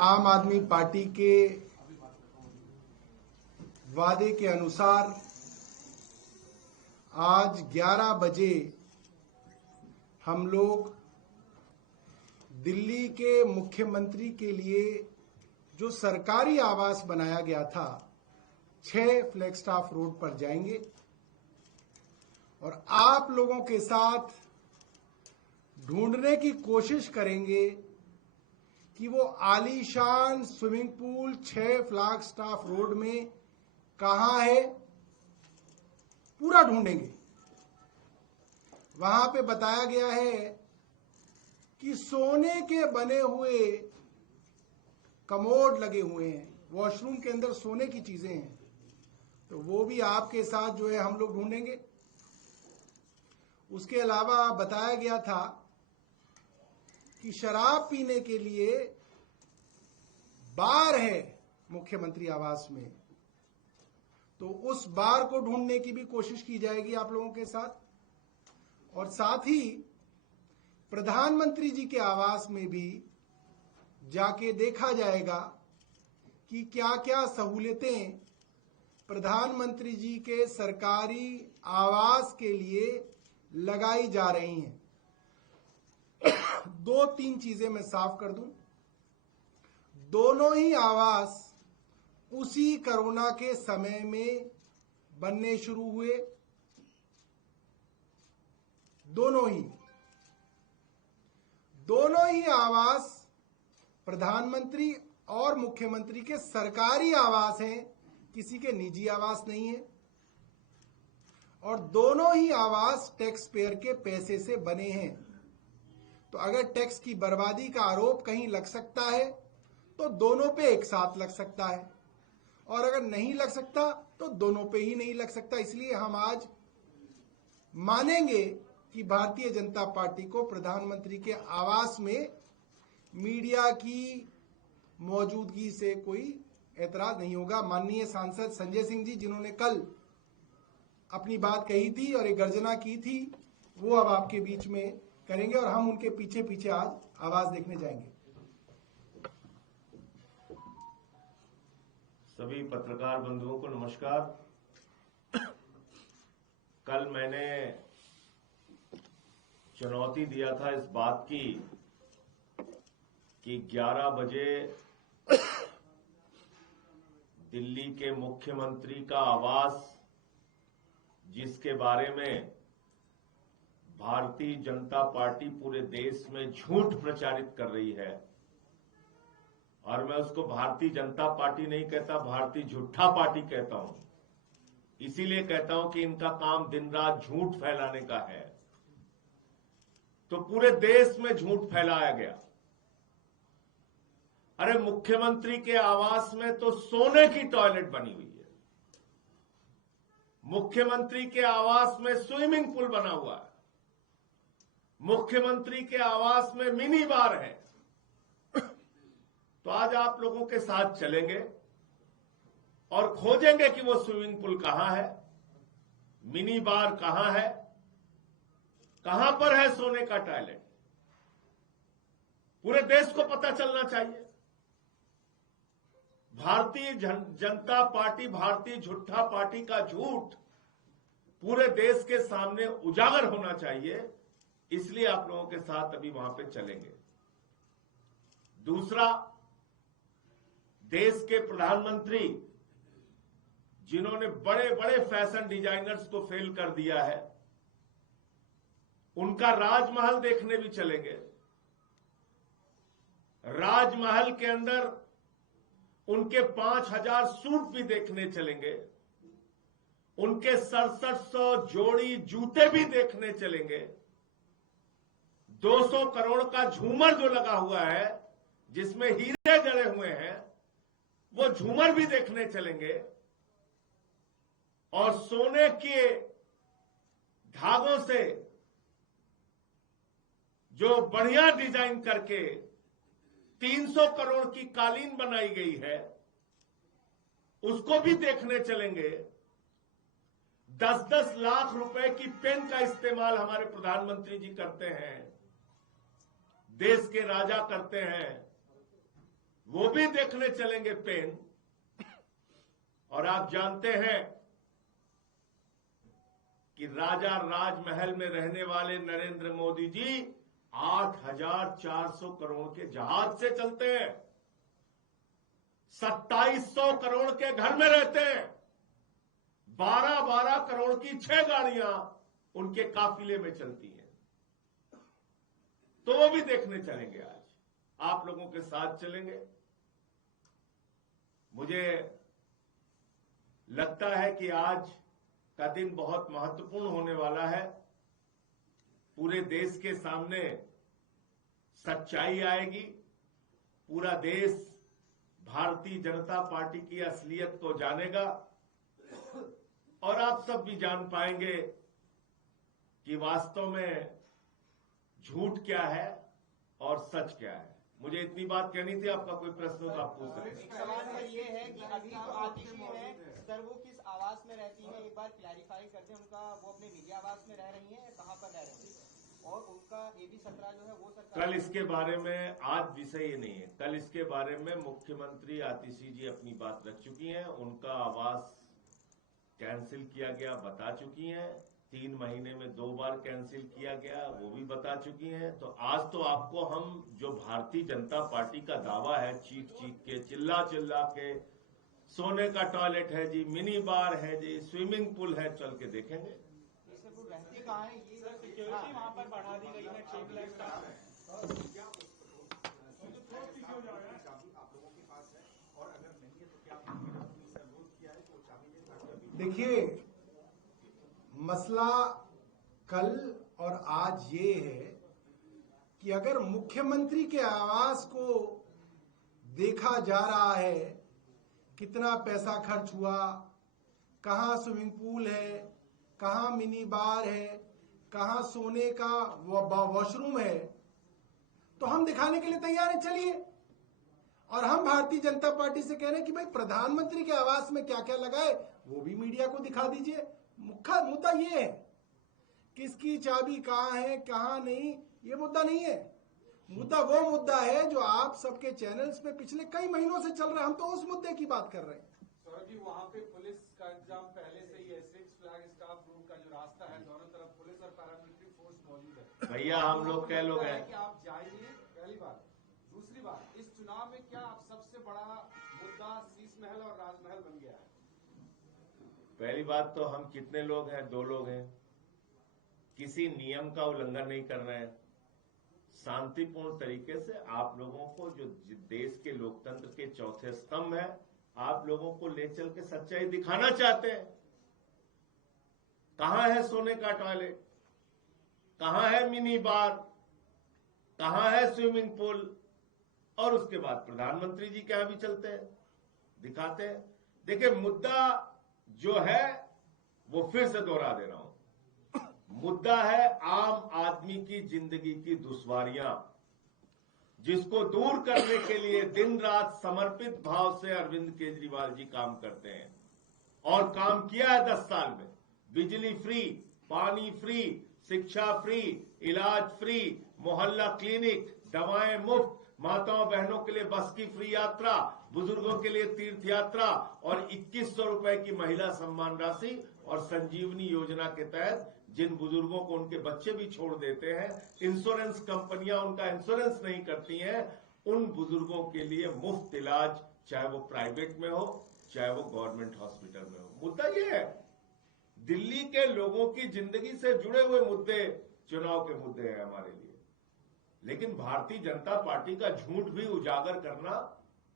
आम आदमी पार्टी के वादे के अनुसार आज 11 बजे हम लोग दिल्ली के मुख्यमंत्री के लिए जो सरकारी आवास बनाया गया था 6 फ्लैगस्टाफ रोड पर जाएंगे और आप लोगों के साथ ढूंढने की कोशिश करेंगे कि वो आलीशान स्विमिंग पूल 6 फ्लैगस्टाफ रोड में कहां है, पूरा ढूंढेंगे। वहां पे बताया गया है कि सोने के बने हुए कमोड लगे हुए हैं, वॉशरूम के अंदर सोने की चीजें हैं, तो वो भी आपके साथ जो है हम लोग ढूंढेंगे। उसके अलावा बताया गया था कि शराब पीने के लिए बार है मुख्यमंत्री आवास में, तो उस बार को ढूंढने की भी कोशिश की जाएगी आप लोगों के साथ। और साथ ही प्रधानमंत्री जी के आवास में भी जाके देखा जाएगा कि क्या क्या सहूलियतें प्रधानमंत्री जी के सरकारी आवास के लिए लगाई जा रही हैं। 2-3 चीजें मैं साफ कर दूं, दोनों ही आवास उसी कोरोना के समय में बनने शुरू हुए, दोनों ही आवास प्रधानमंत्री और मुख्यमंत्री के सरकारी आवास हैं, किसी के निजी आवास नहीं है। और दोनों ही आवास टैक्स पेयर के पैसे से बने हैं, तो अगर टैक्स की बर्बादी का आरोप कहीं लग सकता है तो दोनों पे एक साथ लग सकता है, और अगर नहीं लग सकता तो दोनों पे ही नहीं लग सकता। इसलिए हम आज मानेंगे कि भारतीय जनता पार्टी को प्रधानमंत्री के आवास में मीडिया की मौजूदगी से कोई एतराज नहीं होगा। माननीय सांसद संजय सिंह जी, जिन्होंने कल अपनी बात कही थी और एक गर्जना की थी, वो अब आपके बीच में करेंगे और हम उनके पीछे पीछे आज आवाज देखने जाएंगे। सभी पत्रकार बंधुओं को नमस्कार। कल मैंने चुनौती दिया था इस बात की कि 11 बजे दिल्ली के मुख्यमंत्री का आवास, जिसके बारे में भारतीय जनता पार्टी पूरे देश में झूठ प्रचारित कर रही है, और मैं उसको भारतीय जनता पार्टी नहीं कहता, भारतीय झूठा पार्टी कहता हूं। इसीलिए कहता हूं कि इनका काम दिन रात झूठ फैलाने का है। तो पूरे देश में झूठ फैलाया गया। अरे मुख्यमंत्री के आवास में तो सोने की टॉयलेट बनी हुई है, मुख्यमंत्री के आवास में स्विमिंग पूल बना हुआ है, मुख्यमंत्री के आवास में मिनी बार है। तो आज आप लोगों के साथ चलेंगे और खोजेंगे कि वो स्विमिंग पूल कहां है, मिनी बार कहां है, कहां पर है सोने का टॉयलेट। पूरे देश को पता चलना चाहिए। भारतीय जनता पार्टी, भारतीय झूठा पार्टी का झूठ पूरे देश के सामने उजागर होना चाहिए। इसलिए आप लोगों के साथ अभी वहां पे चलेंगे। दूसरा, देश के प्रधानमंत्री जिन्होंने बड़े बड़े फैशन डिजाइनर्स को फेल कर दिया है, उनका राजमहल देखने भी चलेंगे। राजमहल के अंदर उनके 5000 सूट भी देखने चलेंगे, उनके 6700 जोड़ी जूते भी देखने चलेंगे। 200 करोड़ का झूमर जो लगा हुआ है, जिसमें हीरे जड़े हुए हैं, वो झूमर भी देखने चलेंगे। और सोने के धागों से जो बढ़िया डिजाइन करके 300 करोड़ की कालीन बनाई गई है, उसको भी देखने चलेंगे। 10-10 लाख रुपए की पेन का इस्तेमाल हमारे प्रधानमंत्री जी करते हैं, देश के राजा करते हैं। वो भी देखने चलेंगे पेन। और आप जानते हैं कि राजा राजमहल में रहने वाले नरेंद्र मोदी जी 8,400 करोड़ के जहाज से चलते हैं, 2,700 करोड़ के घर में रहते हैं, 12-12 करोड़ की 6 गाड़ियां उनके काफिले में चलती हैं। तो वो भी देखने चलेंगे, आज आप लोगों के साथ चलेंगे। मुझे लगता है कि आज का दिन बहुत महत्वपूर्ण होने वाला है। पूरे देश के सामने सच्चाई आएगी, पूरा देश भारतीय जनता पार्टी की असलियत को जानेगा और आप सब भी जान पाएंगे कि वास्तव में झूठ क्या है और सच क्या है। मुझे इतनी बात कहनी थी। आपका कोई प्रश्न हो तो आप पूछ सकते हैं। एक सवाल सर ये है कि अभी तो आतिशी है सर, वो किस आवास में रहती है, एक बार क्लैरिफाई कर दें। उनका वो अपने निजी आवास में रह रही हैं, कहां पर रह रही है, और उनका AB-17 जो है वो सरकार। कल इसके बारे में, आज विषय ये नहीं है, कल इसके बारे में मुख्यमंत्री आतिशी जी अपनी बात रख चुकी हैं। उनका आवास कैंसिल किया गया बता चुकी हैं, 3 महीने में 2 बार कैंसिल किया गया वो भी बता चुकी हैं। तो आज तो आपको हम जो भारतीय जनता पार्टी का दावा है, चीख चीख के, चिल्ला चिल्ला के, सोने का टॉयलेट है जी, मिनी बार है जी, स्विमिंग पूल है, चल के देखेंगे। वो रहती कहाँ है, ये सिक्योरिटी वहां पर बढ़ा दी गई है 6 लाख का। देखिए, मसला कल और आज ये है कि अगर मुख्यमंत्री के आवास को देखा जा रहा है, कितना पैसा खर्च हुआ, कहां स्विमिंग पूल है, कहां मिनी बार है, कहां सोने का वॉशरूम है, तो हम दिखाने के लिए तैयार हैं, चलिए। और हम भारतीय जनता पार्टी से कह रहे हैं कि भाई प्रधानमंत्री के आवास में क्या क्या लगा है वो भी मीडिया को दिखा दीजिए। मुख्य मुद्दा ये है, किसकी चाबी कहां है कहां नहीं, ये मुद्दा नहीं है। मुद्दा वो मुद्दा है जो आप सबके चैनल्स पे पिछले कई महीनों से चल रहा है। हम तो उस मुद्दे की बात कर रहे हैं। सौरभ जी, वहाँ पे पुलिस का इंतजाम पहले से ही है। 6 फ्लैग स्टाफ रूट का जो रास्ता है, दोनों तरफ पुलिस और पैरामिलिट्री फोर्स मौजूद है। भैया हम लोग क्या लोग हैं कि आप जाइए, पहली बात। दूसरी बात, इस चुनाव में क्या आप सबसे बड़ा मुद्दा शीश महल और राजमहल बन गया है? पहली बात तो हम कितने लोग हैं, 2 लोग हैं, किसी नियम का उल्लंघन नहीं कर रहे हैं। शांतिपूर्ण तरीके से आप लोगों को, जो देश के लोकतंत्र के चौथे स्तंभ है, आप लोगों को ले चल के सच्चाई दिखाना चाहते हैं। कहां है सोने का टॉयलेट, कहां है मिनी बार, कहां है स्विमिंग पूल, और उसके बाद प्रधानमंत्री जी क्या भी चलते हैं, दिखाते हैं। देखिए, मुद्दा जो है वो फिर से दोहरा दे रहा हूं, मुद्दा है आम आदमी की जिंदगी की दुश्वारियां, जिसको दूर करने के लिए दिन रात समर्पित भाव से अरविंद केजरीवाल जी काम करते हैं और काम किया है 10 साल में। बिजली फ्री, पानी फ्री, शिक्षा फ्री, इलाज फ्री, मोहल्ला क्लिनिक, दवाएं मुफ्त, माताओं बहनों के लिए बस की फ्री यात्रा, बुजुर्गों के लिए तीर्थ यात्रा और 2100 रुपए की महिला सम्मान राशि, और संजीवनी योजना के तहत जिन बुजुर्गों को उनके बच्चे भी छोड़ देते हैं, इंश्योरेंस कंपनियां उनका इंश्योरेंस नहीं करती हैं, उन बुजुर्गों के लिए मुफ्त इलाज, चाहे वो प्राइवेट में हो चाहे वो गवर्नमेंट हॉस्पिटल में हो। मुद्दा ये है, दिल्ली के लोगों की जिंदगी से जुड़े हुए मुद्दे चुनाव के मुद्दे हैं हमारे लिए। लेकिन भारतीय जनता पार्टी का झूठ भी उजागर करना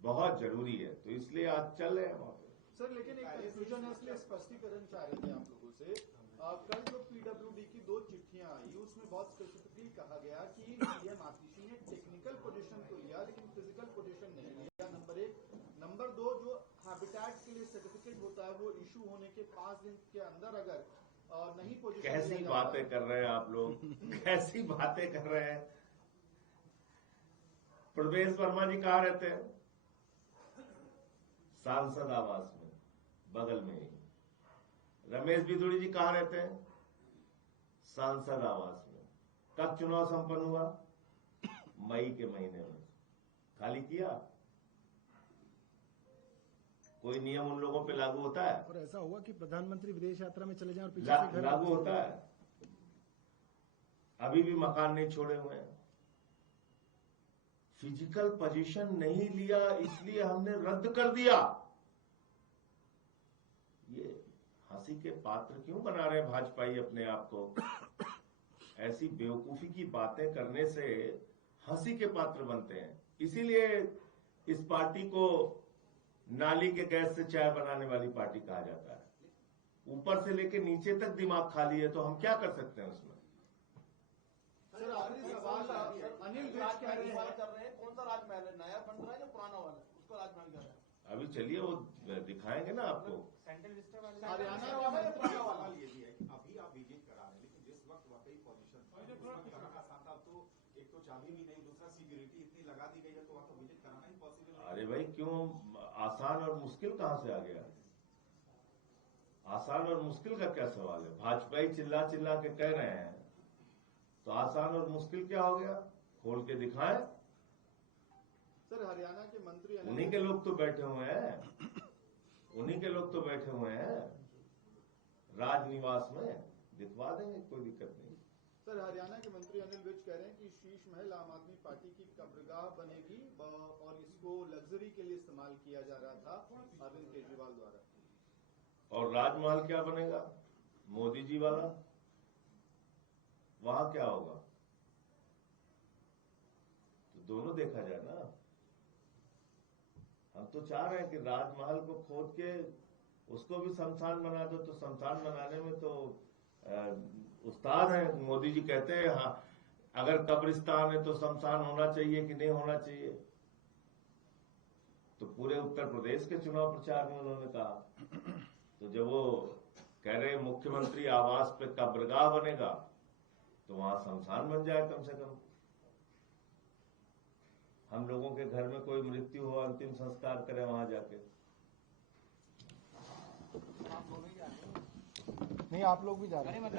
बहुत जरूरी है, तो इसलिए आज चल रहे हैं वहां पे। सर, लेकिन एक कंफ्यूजन है, इसलिए स्पष्टीकरण चाह रहे थे आप लोगों से। कल जो PWD की 2 चिट्ठियां आई, उसमें बहुत स्पेसिफिकली कहा गया कि सीएम आतिशी ने टेक्निकल पोजीशन तो लिया लेकिन फिजिकल पोजीशन नहीं लिया, नंबर 1। नंबर 2, जो हैबिटेट के लिए सर्टिफिकेट होता है वो इशू होने के 5 दिन के अंदर अगर नहीं पोजीशन, कैसी बातें कर रहे हैं आप लोग, कैसी बातें कर रहे हैं। प्रवेश वर्मा जी कहाँ रहते हैं? सांसद आवास में, बगल में ही। रमेश बिदुड़ी जी कहाँ रहते हैं? सांसद आवास में। कब चुनाव संपन्न हुआ? मई के महीने में। खाली किया? कोई नियम उन लोगों पे लागू होता है? और ऐसा हुआ कि प्रधानमंत्री विदेश यात्रा में चले जाएं और पीछे से घर लागू होता है? अभी भी मकान नहीं छोड़े हुए हैं। फिजिकल पोजीशन नहीं लिया इसलिए हमने रद्द कर दिया। ये हंसी के पात्र क्यों बना रहे हैं भाजपाई अपने आप को? ऐसी बेवकूफी की बातें करने से हंसी के पात्र बनते हैं। इसीलिए इस पार्टी को नाली के गैस से चाय बनाने वाली पार्टी कहा जाता है। ऊपर से लेके नीचे तक दिमाग खाली है, तो हम क्या कर सकते हैं उसमें? सर आखिरी सवाल अनिल विज कह रहे हैं कर रहे हैं, कौन सा राजमहल है? नया बन रहा है या पुराना वाला है? उसको राजमहल कह रहे हैं। अभी चलिए वो दिखाएंगे ना आपको। सेंट्रल विस्टा वाले हरियाणा नया वाला या पुराना वाला? ये भी है कि अभी आप विजिट करा रहे हैं, लेकिन जिस वक्त वाकई पोजीशन कराना आसान था, तो एक तो चाबी भी नहीं, दूसरा सिक्योरिटी इतनी लगा दी गई है, तो वहाँ तो विजिट कराना ही पॉसिबल नहीं। अरे भाई क्यों आसान और मुश्किल कहां से आ गया? आसान और मुश्किल का क्या सवाल है? भाजपा चिल्ला चिल्ला के कह रहे हैं, तो आसान और मुश्किल क्या हो गया? खोल के दिखाएं। सर हरियाणा के मंत्री उन्हीं के लोग तो बैठे हुए हैं, उन्हीं के लोग तो बैठे हुए हैं राजनिवास में। दिखवा देंगे, कोई दिक्कत नहीं। सर हरियाणा के मंत्री अनिल विज कह रहे हैं कि शीश महल आम आदमी पार्टी की कब्रगाह बनेगी और इसको लग्जरी के लिए इस्तेमाल किया जा रहा था अरविंद केजरीवाल द्वारा। और राजमहल क्या बनेगा? मोदी जी वाला। वहां क्या होगा? तो दोनों देखा जाए ना। हम तो चाह रहे हैं कि राजमहल को खोद के उसको भी शमशान बना दो। तो शमशान बनाने में तो उस्ताद हैं। मोदी जी कहते हैं हाँ, अगर कब्रिस्तान है तो शमशान होना चाहिए कि नहीं होना चाहिए। तो पूरे उत्तर प्रदेश के चुनाव प्रचार में उन्होंने कहा। तो जब वो कह रहे मुख्यमंत्री आवास पे कब्रगाह बनेगा, तो वहां शमशान बन जाए कम से कम। हम लोगों के घर में कोई मृत्यु हो, अंतिम संस्कार करें वहां जाके। नहीं, आप लोग भी जा रहे हैं।